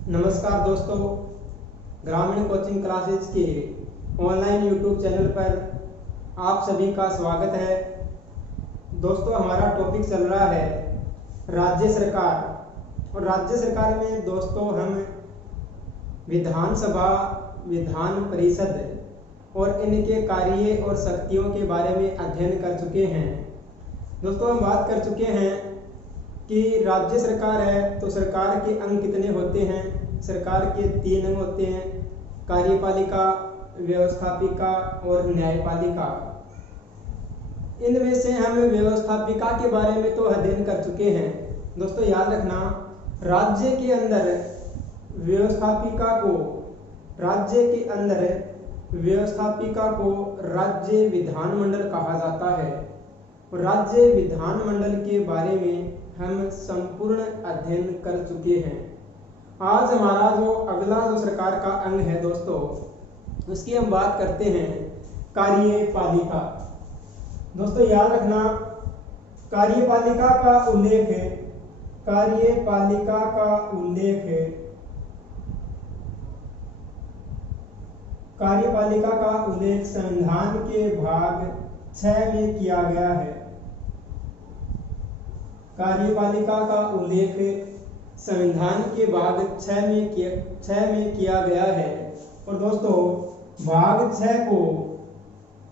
नमस्कार दोस्तों, ग्रामीण कोचिंग क्लासेस के ऑनलाइन यूट्यूब चैनल पर आप सभी का स्वागत है। दोस्तों, हमारा टॉपिक चल रहा है राज्य सरकार। और राज्य सरकार में दोस्तों हम विधानसभा, विधान परिषद और इनके कार्य और शक्तियों के बारे में अध्ययन कर चुके हैं। दोस्तों, हम बात कर चुके हैं कि राज्य सरकार है तो सरकार के अंग कितने होते हैं। सरकार के 3 अंग होते हैं, कार्यपालिका, व्यवस्थापिका और न्यायपालिका। इनमें से हम व्यवस्थापिका के बारे में तो अध्ययन कर चुके हैं। दोस्तों याद रखना, राज्य के अंदर व्यवस्थापिका को राज्य विधानमंडल कहा जाता है। राज्य विधानमंडल के बारे में हम संपूर्ण अध्ययन कर चुके हैं। आज हमारा जो अगला सरकार का अंग है दोस्तों, उसकी हम बात करते हैं कार्यपालिका। दोस्तों याद रखना, कार्यपालिका का उल्लेख संविधान के भाग 6 में किया गया है। कार्यपालिका का उल्लेख संविधान के भाग 6 में किया गया है। और दोस्तों भाग 6 को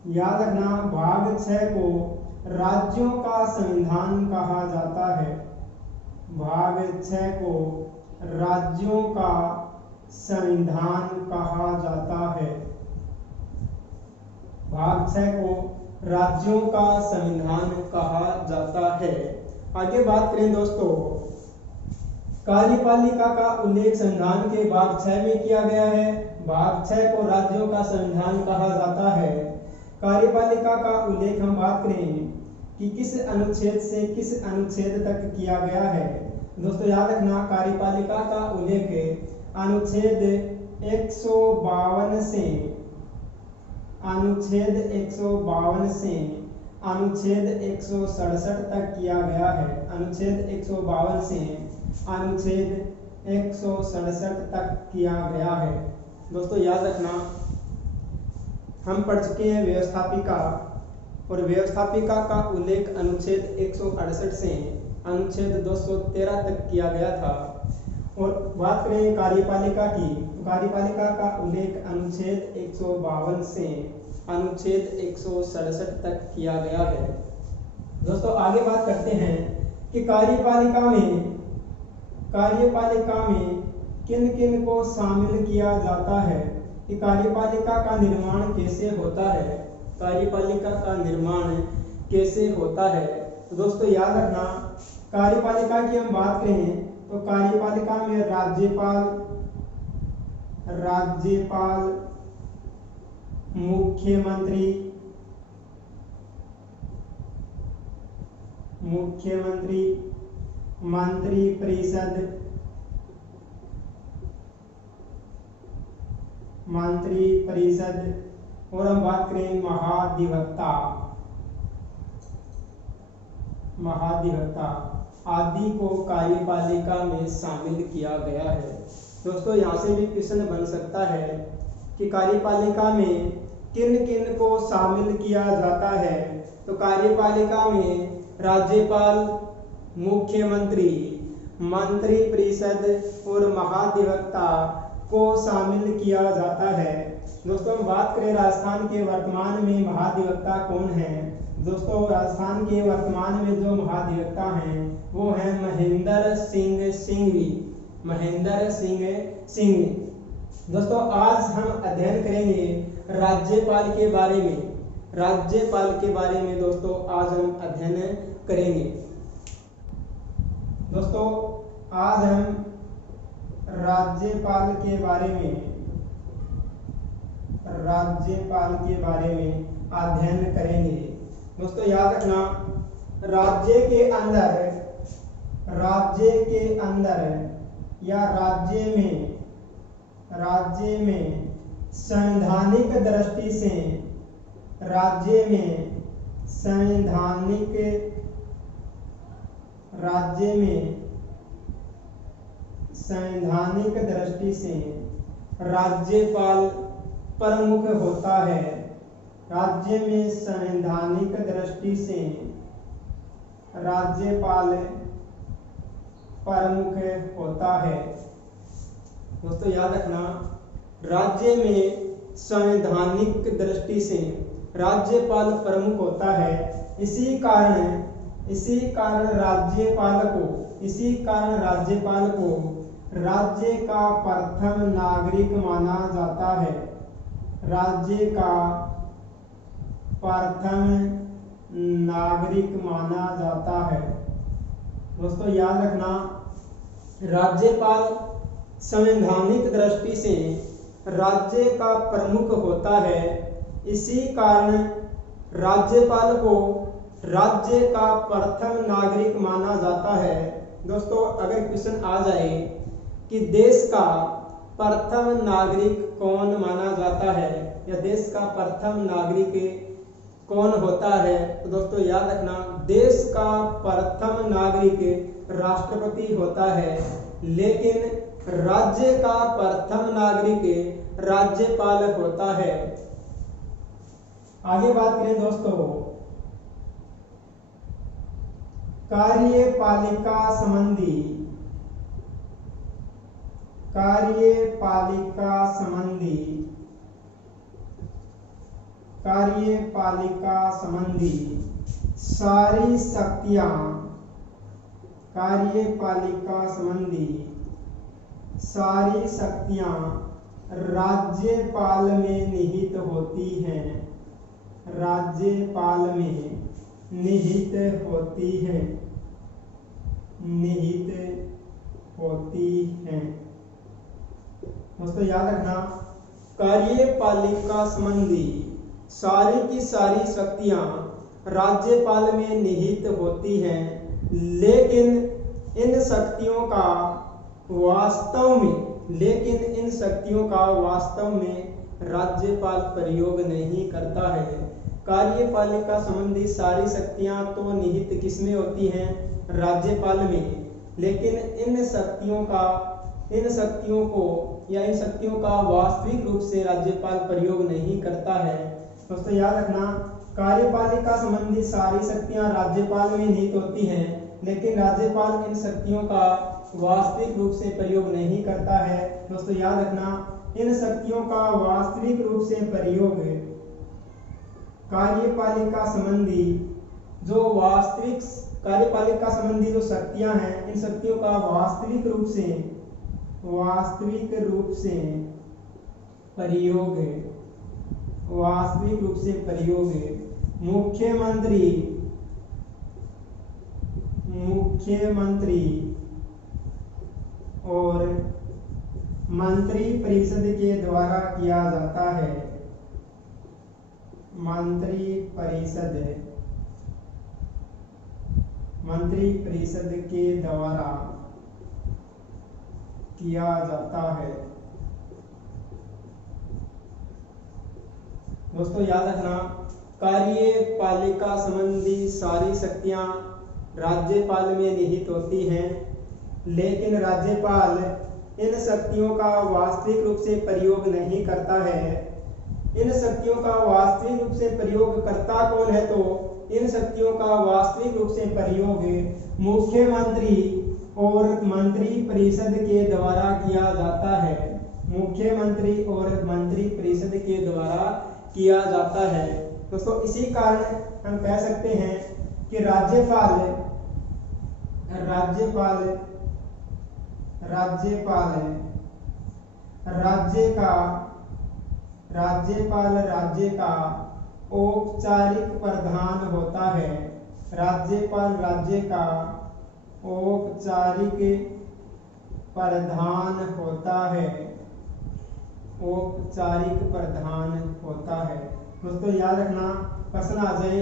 याद रखना, भाग 6 को राज्यों का संविधान कहा जाता है। भाग 6 को राज्यों का संविधान कहा जाता है। भाग 6 को राज्यों का संविधान कहा जाता है। आगे बात करें दोस्तों, कार्यपालिका का उल्लेख संविधान के भाग 6 में किया गया है। भाग 6 को राज्यों का संविधान कहा जाता है। कार्यपालिका का उल्लेख हम बात करें कि किस अनुच्छेद से किस अनुच्छेद तक किया गया है। दोस्तों याद रखना, कार्यपालिका का उल्लेख अनुच्छेद 152 से अनुच्छेद 167 तक किया गया है। अनुच्छेद 152 से अनुच्छेद 167 तक किया गया है। दोस्तों याद रखना, हम पढ़ चुके हैं व्यवस्थापिका, और व्यवस्थापिका का उल्लेख अनुच्छेद 168 से अनुच्छेद 213 तक किया गया था। और बात करें कार्यपालिका की, तो कार्यपालिका का उल्लेख अनुच्छेद 152 से अनुच्छेद 167 तक किया गया है। दोस्तों आगे बात करते हैं कि कार्यपालिका में किन किन को शामिल किया जाता है, कि कार्यपालिका का निर्माण कैसे होता है। कार्यपालिका का निर्माण कैसे होता है। तो दोस्तों याद रखना, कार्यपालिका की हम बात करें तो कार्यपालिका में राज्यपाल, मुख्यमंत्री, मंत्री परिषद और हम बात करें महाधिवक्ता आदि को कार्यपालिका में शामिल किया गया है। दोस्तों यहाँ से भी क्वेश्चन बन सकता है कि कार्यपालिका में किन किन को शामिल किया जाता है। तो कार्यपालिका में राज्यपाल, मुख्यमंत्री, मंत्री परिषद और महाधिवक्ता को शामिल किया जाता है। दोस्तों हम बात करें राजस्थान के वर्तमान में महाधिवक्ता कौन है। दोस्तों राजस्थान के वर्तमान में जो महाधिवक्ता हैं वो हैं महेंद्र सिंह सिंह। दोस्तों आज हम अध्ययन करेंगे राज्यपाल के बारे में। दोस्तों आज हम अध्ययन करेंगे। दोस्तों आज हम राज्यपाल के बारे में अध्ययन करेंगे। दोस्तों याद रखना, राज्य के अंदर या राज्य में संवैधानिक दृष्टि से राज्य में संवैधानिक दृष्टि से राज्यपाल प्रमुख होता है। राज्य में संवैधानिक दृष्टि से राज्यपाल प्रमुख होता है। दोस्तों याद रखना, राज्य में संवैधानिक दृष्टि से राज्यपाल प्रमुख होता है। इसी कारण राज्यपाल को राज्य का प्रथम नागरिक माना जाता है। राज्य का प्रथम नागरिक माना जाता है। दोस्तों याद रखना, राज्यपाल संवैधानिक दृष्टि से राज्य का प्रमुख होता है। इसी कारण राज्यपाल को राज्य का प्रथम नागरिक माना जाता है। दोस्तों अगर क्वेश्चन आ जाए कि देश का प्रथम नागरिक कौन माना जाता है या देश का प्रथम नागरिक कौन होता है, तो दोस्तों याद रखना, देश का प्रथम नागरिक राष्ट्रपति होता है, लेकिन राज्य का प्रथम नागरिक राज्यपाल होता है। आगे बात करें दोस्तों कार्यपालिका संबंधी सारी शक्तियां राज्यपाल में निहित होती हैं। दोस्तों याद रखना, कार्यपालिका संबंधी सारी की सारी शक्तियां राज्यपाल में निहित होती हैं, लेकिन इन शक्तियों का वास्तव में राज्यपाल प्रयोग नहीं करता है। कार्यपालिका संबंधी सारी शक्तियां तो निहित किसमें होती हैं? राज्यपाल में, लेकिन इन शक्तियों का वास्तविक रूप से राज्यपाल प्रयोग नहीं करता है। दोस्तों याद रखना, कार्यपालिका संबंधी सारी शक्तियां राज्यपाल में निहित होती हैं, लेकिन राज्यपाल इन शक्तियों का वास्तविक रूप से प्रयोग नहीं करता है। दोस्तों याद रखना, इन शक्तियों का वास्तविक रूप से प्रयोग कार्यपालिका संबंधी जो शक्तियां हैं, इन शक्तियों का वास्तविक रूप से प्रयोग मुख्यमंत्री और मंत्रिपरिषद के द्वारा किया जाता है। मंत्रिपरिषद के द्वारा किया जाता है। दोस्तों याद रखना, कार्यपालिका संबंधी सारी शक्तियां राज्यपाल में निहित होती हैं, लेकिन राज्यपाल इन शक्तियों का वास्तविक रूप से प्रयोग नहीं करता है। इन शक्तियों का वास्तविक रूप से प्रयोग करता कौन है? तो इन शक्तियों का वास्तविक रूप से प्रयोग मुख्यमंत्री और मंत्रिपरिषद के द्वारा किया जाता है। मुख्यमंत्री और मंत्रिपरिषद के द्वारा किया जाता है। दोस्तों इसी कारण हम कह सकते हैं कि राज्यपाल राज्य का औपचारिक प्रधान होता है। राज्यपाल राज्य का औपचारिक प्रधान होता है। दोस्तों याद रखना, प्रश्न आ जाए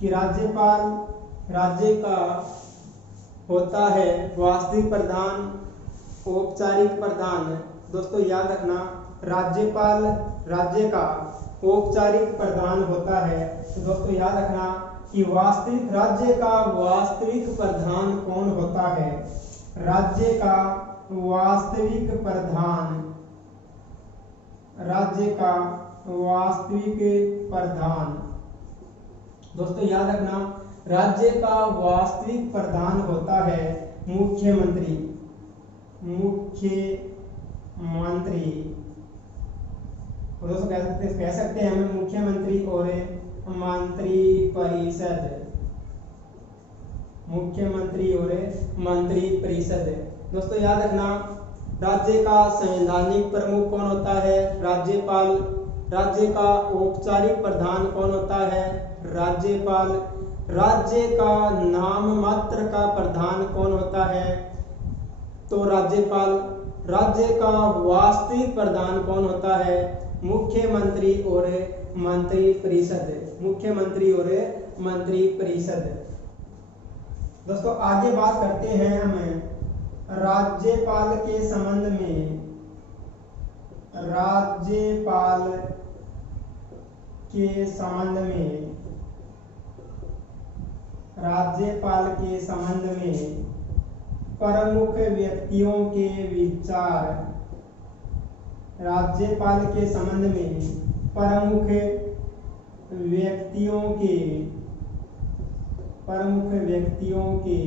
कि राज्यपाल राज्य का होता है वास्तविक प्रधान, औपचारिक प्रधान। दोस्तों याद रखना, राज्यपाल राज्य का औपचारिक प्रधान होता है। तो दोस्तों याद रखना कि राज्य का वास्तविक प्रधान कौन होता है? राज्य का वास्तविक प्रधान, राज्य का वास्तविक प्रधान। दोस्तों याद रखना, राज्य का वास्तविक प्रधान होता है मुख्यमंत्री। मुख्यमंत्री दोस्तों कह सकते हैं हम मुख्यमंत्री और मंत्रिपरिषद। मुख्यमंत्री और मंत्रिपरिषद। दोस्तों याद रखना, राज्य का संवैधानिक प्रमुख कौन होता है? राज्यपाल। राज्य का औपचारिक प्रधान कौन होता है? राज्यपाल। राज्य का नाम मात्र का प्रधान कौन होता है? तो राज्यपाल। राज्य का वास्तविक प्रधान कौन होता है? मुख्यमंत्री और मंत्रिपरिषद। मुख्यमंत्री और मंत्रिपरिषद। दोस्तों आगे बात करते हैं हम राज्यपाल के संबंध में। राज्यपाल के संबंध में। राज्यपाल के संबंध में प्रमुख व्यक्तियों के विचार। राज्यपाल के संबंध में प्रमुख व्यक्तियों के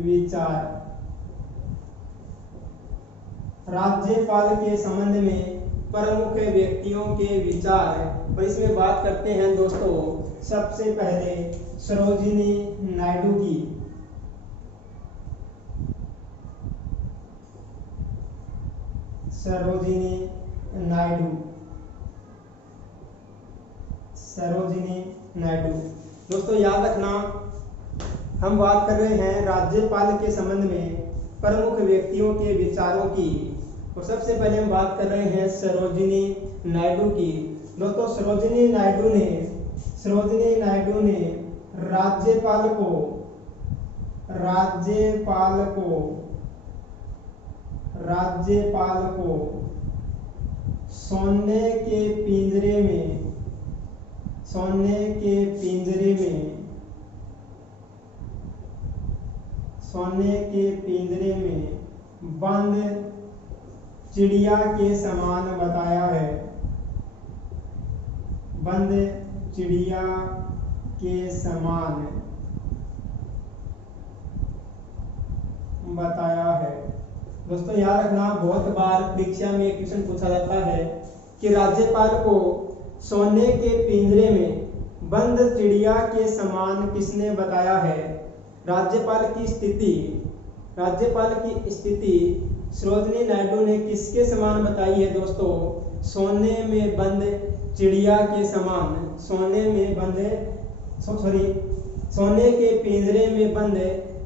विचार। राज्यपाल के संबंध में प्रमुख व्यक्तियों के विचार। और इसमें बात करते हैं दोस्तों सबसे पहले सरोजिनी नायडू की। सरोजिनी नायडू। सरोजिनी नायडू। दोस्तों याद रखना, हम बात कर रहे हैं राज्यपाल के संबंध में प्रमुख व्यक्तियों के विचारों की। तो सबसे पहले हम बात कर रहे हैं सरोजिनी नायडू की। दोस्तों सरोजिनी नायडू ने राज्यपाल को सोने के पिंजरे में बंद चिड़िया के समान बताया है। बंद चिड़िया के समान बताया है। दोस्तों याद रखना, बहुत बार परीक्षा में क्वेश्चन पूछा जाता है कि राज्यपाल को सोने के पिंजरे में बंद चिड़िया के समान किसने बताया है? राज्यपाल की स्थिति सरोजिनी नायडू ने किसके समान बताई है दोस्तों? सोने में बंद चिड़िया के समान। सोने के पिंजरे में बंद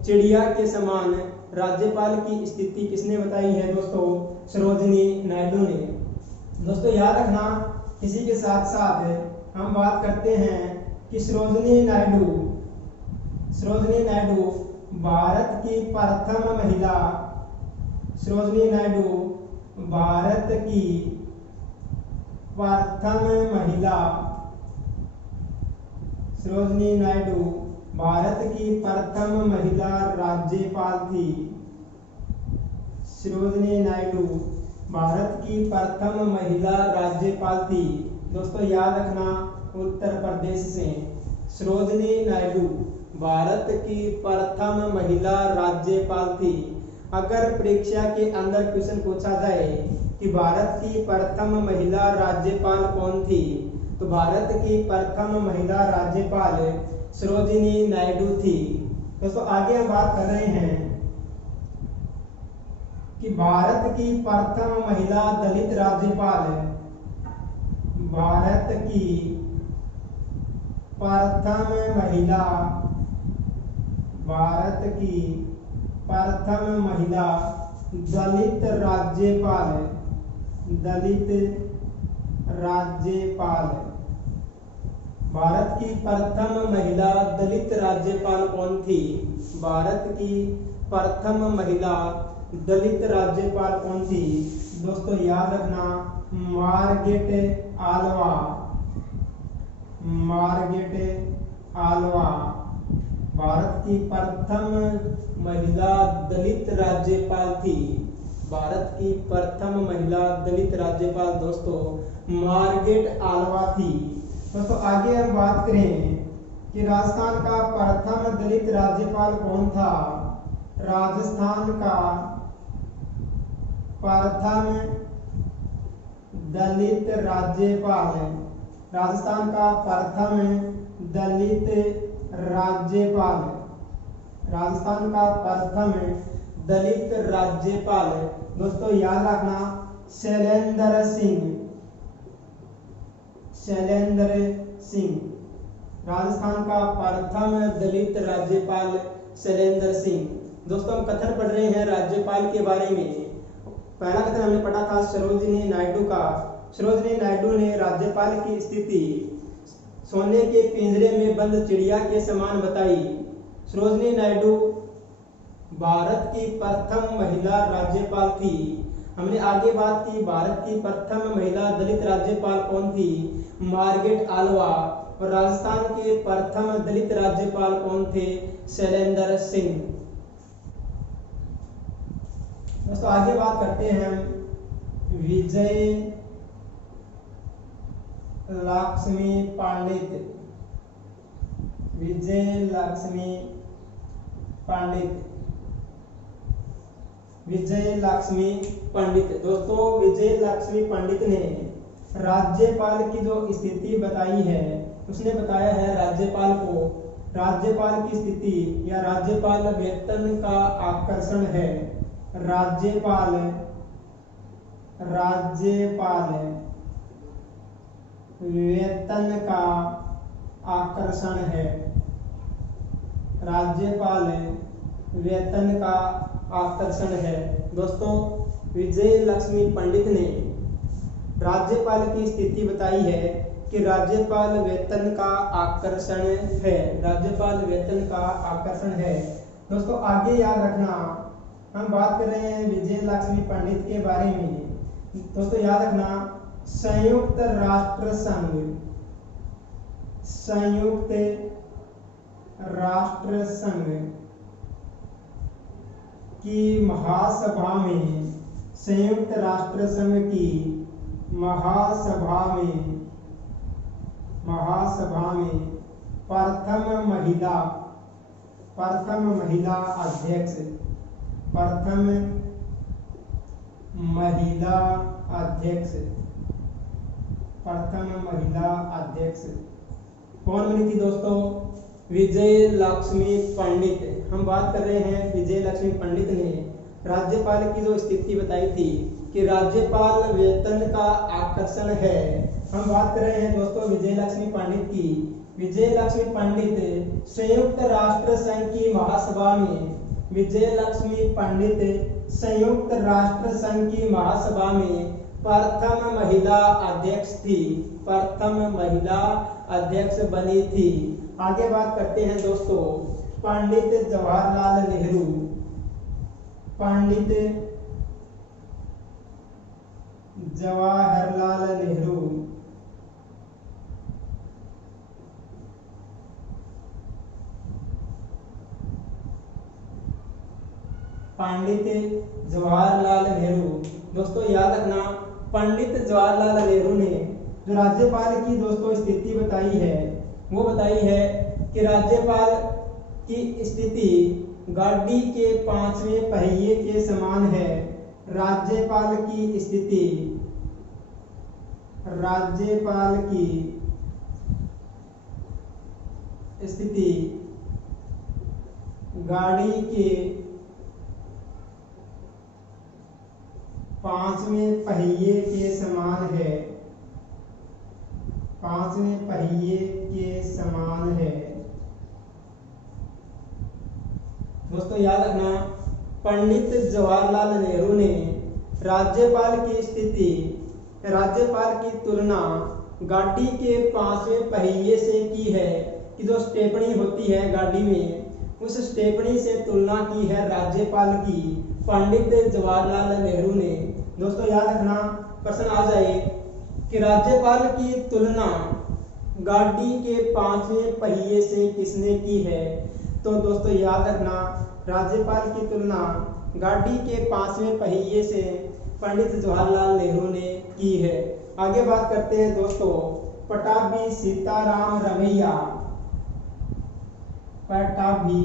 चिड़िया के समान राज्यपाल की स्थिति किसने बताई है दोस्तों? सरोजिनी नायडू ने। दोस्तों याद रखना, इसी के साथ साथ हम बात करते हैं कि सरोजिनी नायडू भारत की प्रथम महिला। सरोजिनी नायडू भारत की प्रथम महिला। सरोजिनी नायडू भारत की प्रथम महिला राज्यपाल थी। सरोजिनी नायडू भारत की प्रथम महिला राज्यपाल थी। दोस्तों याद रखना, उत्तर प्रदेश से सरोजिनी नायडू भारत की प्रथम महिला राज्यपाल थी। अगर परीक्षा के अंदर क्वेश्चन पूछा जाए कि भारत की प्रथम महिला राज्यपाल कौन थी, तो भारत की प्रथम महिला राज्यपाल सरोजिनी नायडू थी। दोस्तों आगे हम बात कर रहे हैं कि भारत की प्रथम महिला दलित राज्यपाल। भारत की प्रथम महिला दलित राज्यपाल। भारत की प्रथम महिला दलित राज्यपाल कौन थी? भारत की प्रथम महिला दलित राज्यपाल कौन थी? दोस्तों याद रखना, मार्गरेट आल्वा भारत की प्रथम महिला दलित राज्यपाल थी। भारत की प्रथम महिला दलित राज्यपाल दोस्तों मार्गरेट आल्वा थी। दोस्तों आगे हम बात करें कि राजस्थान का प्रथम दलित राज्यपाल कौन था। राजस्थान का प्रथम दलित राज्यपाल, राजस्थान का प्रथम दलित राज्यपाल, राजस्थान का प्रथम दलित राज्यपाल दोस्तों याद रखना शैलेंद्र सिंह, शैलेंद्र सिंह। राजस्थान का प्रथम दलित राज्यपाल शैलेंद्र सिंह। दोस्तों हम कथन पढ़ रहे हैं राज्यपाल के बारे में। पहला कथन हमने पढ़ा था सरोजिनी नायडू का। सरोजिनी नायडू ने राज्यपाल की स्थिति सोने के पिंजरे में बंद चिड़िया के समान बताई। सरोजिनी नायडू भारत की प्रथम महिला राज्यपाल थी। हमने आगे बात की भारत की प्रथम महिला दलित राज्यपाल कौन थी, मार्गरेट आल्वा। और राजस्थान के प्रथम दलित राज्यपाल कौन थे, शैलेंद्र सिंह। दोस्तों आगे बात करते हैं विजय लक्ष्मी पंडित, विजय लक्ष्मी पंडित, विजय लक्ष्मी पंडित। दोस्तों विजय लक्ष्मी पंडित ने राज्यपाल की जो स्थिति बताई है, उसने बताया है राज्यपाल को राज्यपाल की स्थिति या राज्यपाल वेतन का आकर्षण है। राज्यपाल, राज्यपाल वेतन का आकर्षण है, राज्यपाल वेतन का आकर्षण है। दोस्तों विजय लक्ष्मी पंडित ने राज्यपाल की स्थिति बताई है कि राज्यपाल वेतन का आकर्षण है, राज्यपाल वेतन का आकर्षण है। दोस्तों आगे याद रखना हम बात कर रहे हैं विजय लक्ष्मी पंडित के बारे में। दोस्तों याद रखना संयुक्त राष्ट्र संघ, संयुक्त राष्ट्र संघ की महासभा में, संयुक्त राष्ट्र संघ की महासभा में, महासभा में प्रथम महिला अध्यक्ष, प्रथम महिला अध्यक्ष, प्रथम महिला अध्यक्ष कौन बनी थी दोस्तों, विजय लक्ष्मी पंडित। हम बात कर रहे हैं विजय लक्ष्मी पंडित ने राज्यपाल की जो स्थिति बताई थी कि राज्यपाल वेतन का आकर्षण है। हम बात कर रहे हैं दोस्तों विजय लक्ष्मी पंडित की। विजय लक्ष्मी पंडित संयुक्त राष्ट्र संघ की महासभा में, विजय लक्ष्मी पंडित संयुक्त राष्ट्र संघ की महासभा में प्रथम महिला अध्यक्ष थी, प्रथम महिला अध्यक्ष बनी थी। आगे बात करते हैं दोस्तों पंडित जवाहरलाल नेहरू, पंडित जवाहरलाल नेहरू। पंडित जवाहरलाल नेहरू। दोस्तों याद रखना पंडित जवाहरलाल नेहरू ने जो राज्यपाल की दोस्तों स्थिति बताई है, वो बताई है कि राज्यपाल की स्थिति गाड़ी के 5वें पहिए के समान है। राज्यपाल की स्थिति, राज्यपाल की स्थिति गाड़ी के 5वें पहिए के समान है, 5वें पहिए के समान है। दोस्तों याद रखना पंडित जवाहरलाल नेहरू ने राज्यपाल की स्थिति, राज्यपाल की तुलना गाड़ी के 5वें पहिए से की है कि जो स्टेपनी होती है गाड़ी में, उस स्टेपनी से तुलना की है राज्यपाल की पंडित जवाहरलाल नेहरू ने। दोस्तों याद रखना प्रश्न आ जाए कि राज्यपाल की तुलना गाड़ी के 5वें पहिए से किसने की है, तो दोस्तों याद रखना राज्यपाल की तुलना गाड़ी के 5वें पहिए से पंडित जवाहरलाल नेहरू ने की है। आगे बात करते हैं दोस्तों पटाभी सीताराम रमैया। पटाभी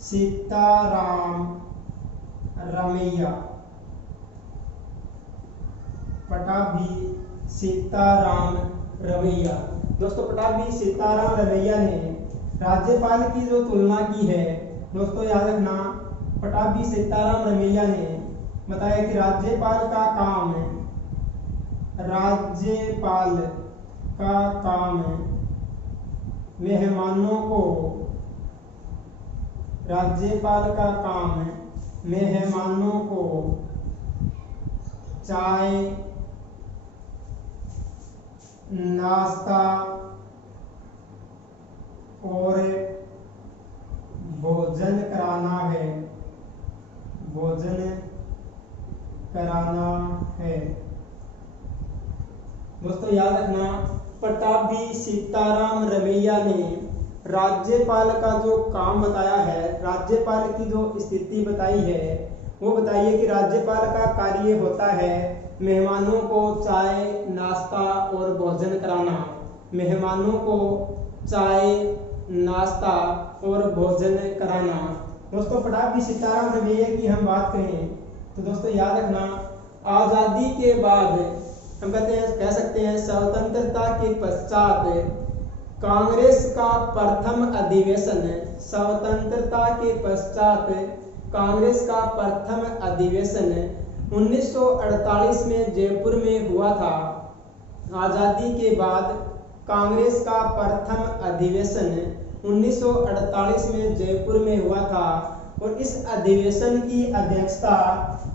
सीताराम रमैया। पटाभी सीताराम रमैया। दोस्तों पटाभी सीताराम रमैया ने राज्यपाल की जो तुलना की है, दोस्तों याद रखना, पटाभी सीताराम रमैया ने बताया कि राज्यपाल का काम मेहमानों को चाय नाश्ता और भोजन कराना है। दोस्तों याद रखना पटाभी सीताराम रमैया ने राज्यपाल का जो काम बताया है, राज्यपाल की जो स्थिति बताई है, वो बताइए कि राज्यपाल का कार्य होता है मेहमानों को चाय नाश्ता और भोजन कराना। मेहमानों को चाय नाश्ता और भोजन कराना। दोस्तों पटाभी सीताराम रमैया की हम बात करें तो दोस्तों याद रखना आज़ादी के बाद हम कह सकते हैं स्वतंत्रता के पश्चात कांग्रेस का प्रथम अधिवेशन, स्वतंत्रता के पश्चात कांग्रेस का प्रथम अधिवेशन 1948 में जयपुर में हुआ था। आज़ादी के बाद कांग्रेस का प्रथम अधिवेशन 1948 में जयपुर में हुआ था और इस अधिवेशन की अध्यक्षता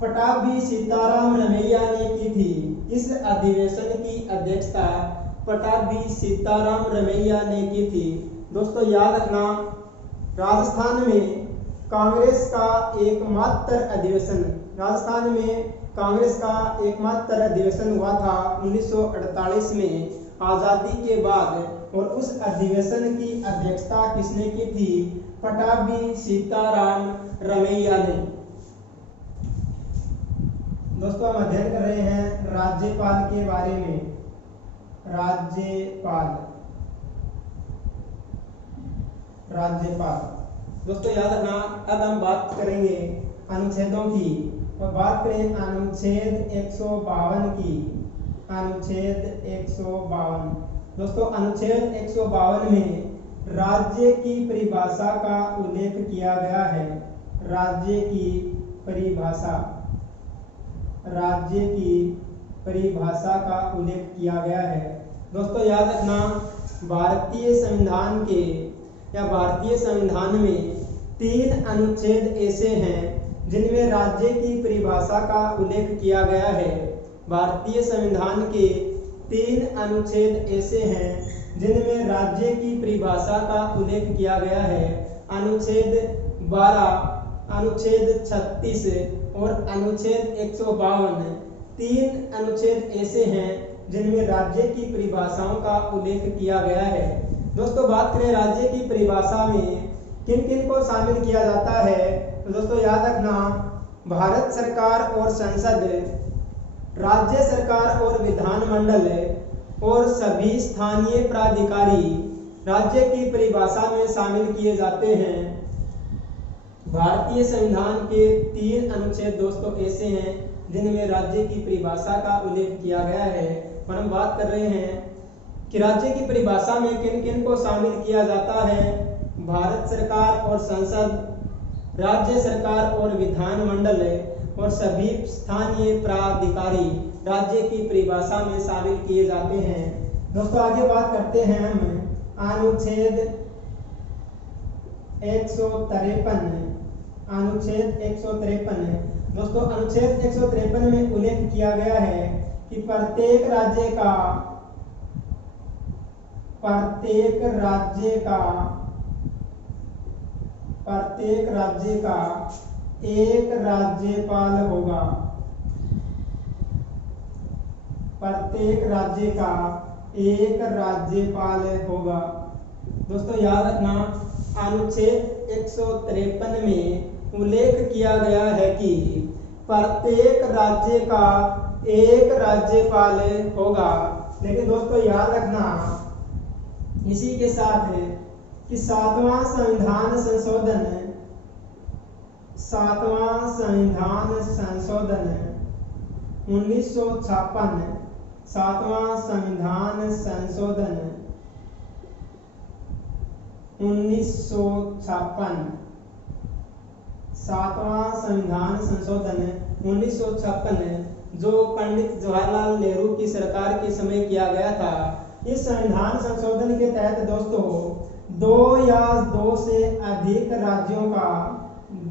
पटाभी सीताराम रमैया ने की थी। इस अधिवेशन की अध्यक्षता पटाभी सीताराम रमैया ने की थी। दोस्तों याद रखना राजस्थान में कांग्रेस का एकमात्र अधिवेशन हुआ था 1948 में आज़ादी के बाद और उस अधिवेशन की अध्यक्षता किसने की थी? पटाभी सीताराम रमैया ने। दोस्तों हम अध्ययन कर रहे हैं राज्यपाल के बारे में। राज्यपाल दोस्तों याद रखना अब हम बात करेंगे अनुच्छेदों की और बात करें अनुच्छेद 152 की। अनुच्छेद 152 दोस्तों अनुच्छेद 152 में राज्य की परिभाषा का उल्लेख किया गया है। राज्य की परिभाषा का उल्लेख किया गया है। दोस्तों याद रखना भारतीय संविधान में 3 अनुच्छेद ऐसे हैं जिनमें राज्य की परिभाषा का उल्लेख किया गया है। भारतीय संविधान के 3 अनुच्छेद ऐसे हैं जिनमें राज्य की परिभाषा का उल्लेख किया गया है। अनुच्छेद 12, अनुच्छेद 36 और अनुच्छेद 152। 3 अनुच्छेद ऐसे हैं जिनमें राज्य की परिभाषाओं का उल्लेख किया गया है। दोस्तों बात करें राज्य की परिभाषा में किन किन को शामिल किया जाता है तो दोस्तों याद रखना भारत सरकार और संसद, राज्य सरकार और विधानमंडल और सभी स्थानीय प्राधिकारी राज्य की परिभाषा में शामिल किए जाते हैं। भारतीय संविधान के 3 अनुच्छेद दोस्तों ऐसे हैं जिनमें राज्य की परिभाषा का उल्लेख किया गया है और हम बात कर रहे हैं कि राज्य की परिभाषा में किन किन को शामिल किया जाता है। भारत सरकार और संसद, राज्य सरकार और विधानमंडल और sभी स्थानीय प्राधिकारी राज्य की परिभाषा में शामिल किए जाते हैं। दोस्तों आगे बात करते हैं हम अनुच्छेद 153। अनुच्छेद 153 दोस्तों अनुच्छेद 153 में उल्लेख किया गया है कि प्रत्येक राज्य का एक राज्यपाल होगा। प्रत्येक राज्य का एक राज्यपाल होगा। दोस्तों याद रखना, अनुच्छेद 153 में उल्लेख किया गया है कि प्रत्येक राज्य का एक राज्यपाल होगा। लेकिन दोस्तों याद रखना इसी के साथ है कि सातवां संविधान संशोधन 1956, सातवां संविधान संशोधन 1956, सातवां संविधान संशोधन 1956 जो पंडित जवाहरलाल नेहरू की सरकार के समय किया गया था। इस संविधान संशोधन के तहत दोस्तों 2 या 2 से अधिक राज्यों का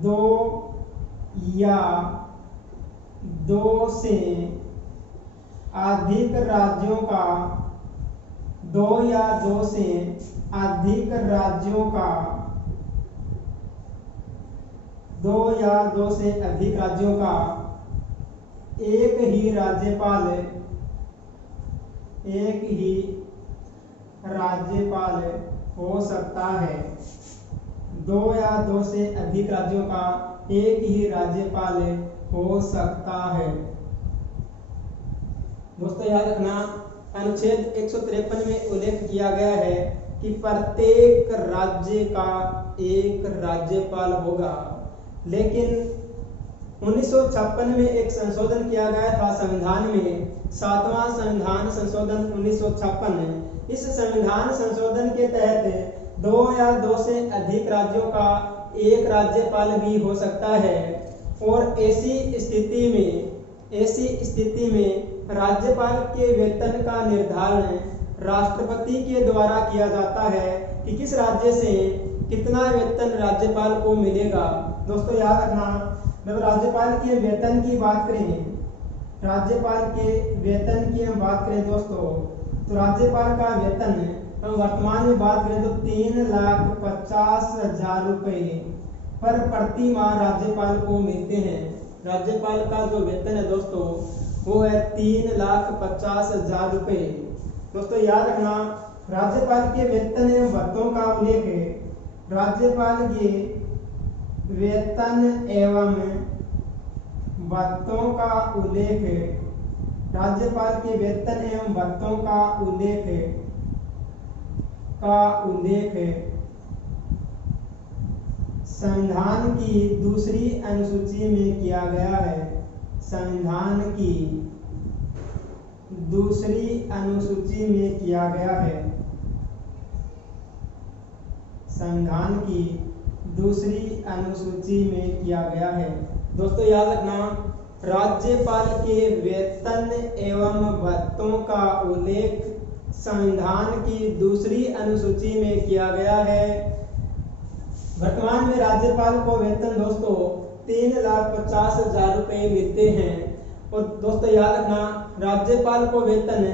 2 या 2 से अधिक राज्यों का 2 या 2 से अधिक राज्यों का 2 या 2 से अधिक राज्यों का एक ही राज्यपाल हो सकता है। 2 या 2 से अधिक राज्यों का एक ही राज्यपाल हो सकता है। दोस्तों याद रखना, अनुच्छेद 153 में उल्लेख किया गया है कि प्रत्येक राज्य का एक राज्यपाल होगा। लेकिन 1956 में एक संशोधन किया गया था संविधान में, सातवां संविधान संशोधन 1956। इस संविधान संशोधन के तहत 2 या 2 से अधिक राज्यों का एक राज्यपाल भी हो सकता है। और ऐसी स्थिति में राज्यपाल के वेतन का निर्धारण राष्ट्रपति के द्वारा किया जाता है कि किस राज्य से कितना वेतन राज्यपाल को मिलेगा। दोस्तों याद रखना, जब राज्यपाल के वेतन की बात करें, राज्यपाल के वेतन की हम बात करें दोस्तों, तो राज्यपाल का वेतन हम वर्तमान में बात करें तो 3,50,000 रुपये पर प्रति माह राज्यपाल को मिलते हैं। राज्यपाल का जो वेतन है दोस्तों वो है 3,50,000 रुपये। दोस्तों याद रखना, राज्यपाल के वेतन एवं भत्तों का उल्लेख है। राज्यपाल के वेतन एवं भत्तों का उल्लेख है। राज्यपाल के वेतन एवं भत्तों का उल्लेख है संविधान की दूसरी अनुसूची में किया गया है। संविधान की दूसरी अनुसूची में किया गया है। संविधान की दूसरी अनुसूची में किया गया है। दोस्तों याद रखना, राज्यपाल के वेतन एवं भत्तों का उल्लेख संविधान की दूसरी अनुसूची में किया गया है। वर्तमान में राज्यपाल को वेतन दोस्तों 3,50,000 रुपये मिलते हैं। और दोस्तों याद रखना, राज्यपाल को वेतन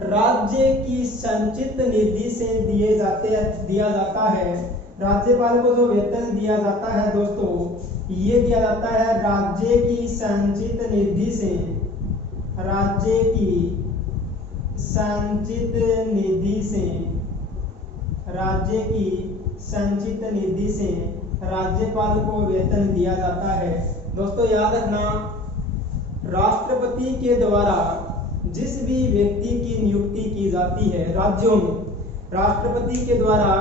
राज्य की संचित निधि से दिया जाता है। राज्यपाल को जो वेतन दिया जाता है दोस्तों, ये दिया जाता है राज्य की संचित निधि से। राज्य की संचित निधि से, राज्य की संचित निधि से राज्यपाल को वेतन दिया जाता है। दोस्तों याद रखना, राष्ट्रपति के द्वारा जिस भी व्यक्ति की नियुक्ति की जाती है राज्यों में, राष्ट्रपति के द्वारा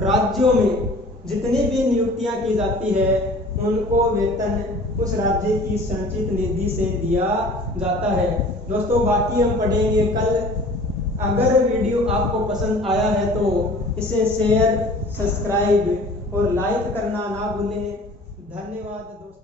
राज्यों में जितनी भी नियुक्तियां की जाती है उनको वेतन उस राज्य की संचित निधि से दिया जाता है। दोस्तों बाकी हम पढ़ेंगे कल। अगर वीडियो आपको पसंद आया है तो इसे शेयर, सब्सक्राइब और लाइक करना ना भूलें। धन्यवाद दोस्तों।